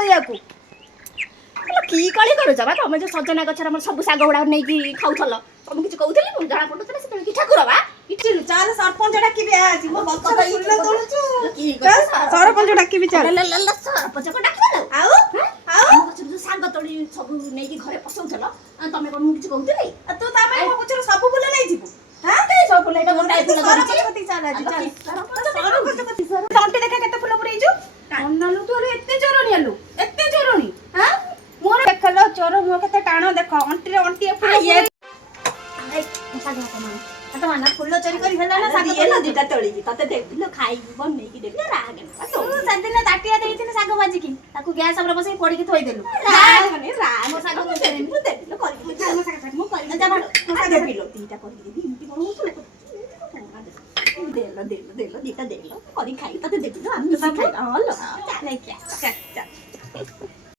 ତୋଳିବାକୁ। କି କଳି କରୁଛ ବା ତମେ ଯୋଉ ସଜନା ଗଛରେ ଆମର ସବୁ ଶାଗ ଗୁଡା ନେଇକି ଖାଉଥଲ ସବୁ କିଛି କହୁଥିଲି ମୁଁ ଜଣା ପଡୁଥିଲା ସେତେବେଳେ କି ଠାକୁର ବା ଇଟିରୁ ଚାଲ ସରପଞ୍ଚ ଡାକିବି ଆଜି ମୋ ଗଛରେ ଫୁଲ ତୋଳୁଛୁ ସରପଞ୍ଚ ଡାକିବି ଚାଲ ସରପଞ୍ଚ କୁ ଡାକିଦେଲ ଆଉ ଆମ ଗଛରୁ ଯୋଉ ଶାଗ ତୋଳି ସବୁ ନେଇକି ଘରେ ପସଉଥଲ ତମେ କଣ ମୁଁ କିଛି କହୁଥିଲି ତୁ ତା ମାନେ ମୋ ଗଛରୁ ସବୁ ଫୁଲ ନେଇଯିବୁ ସବୁ ଫୁଲ ଏଇଟା ଗୋଟାଏ ଫୁଲ ଧରିଛି ତଣ୍ଟି ଦେଖା କେତେ ଫୁଲ ପୁରେଇଛୁ ଅନାଲୁ ତୋର ଏତେ ଚୋରଣୀ ଆଲୁ ଏତେ ଚୋରଣୀ ମୋର ଦେଖଲ ଚୋର ମୁହ କେତେ ଟାଣ ଦେଖ ଅଣ୍ଟିରେ ଅଣ୍ଟିଏ ଫୁଲ ଫୁଲ ଚୋରି କରି ହେଲା ନା ଶାଗ ଦିଟା ତୋଳିକି ତତେ ଦେବିଲ ଖାଇବୁ ବନେଇକି ଦେବି ରାଗ ତୁ ସେଦିନ ତାଟିଆ ଦେଇଥିଲି ଶାଗ ଭାଜିକି ତାକୁ ଗ୍ୟାସ ଉପରେ ବସେଇ ପଡିକି ଥୋଇଦେଲୁ ରାଗ ଶାଗ ମୁଁ ଦେବିଲ କରିକି ମୁଁ କରିକି ଦେବିଲ ଦିଟା କରିକି ଦେବି ଏମିତି କଣ ହଉଥିଲ ଦେଲ ଦିଟା ଦେଲ କରି ଖାଇ ତତେ ଦେବିଲ ଆମେ ଖାଇବା ହଲ ଚାଲ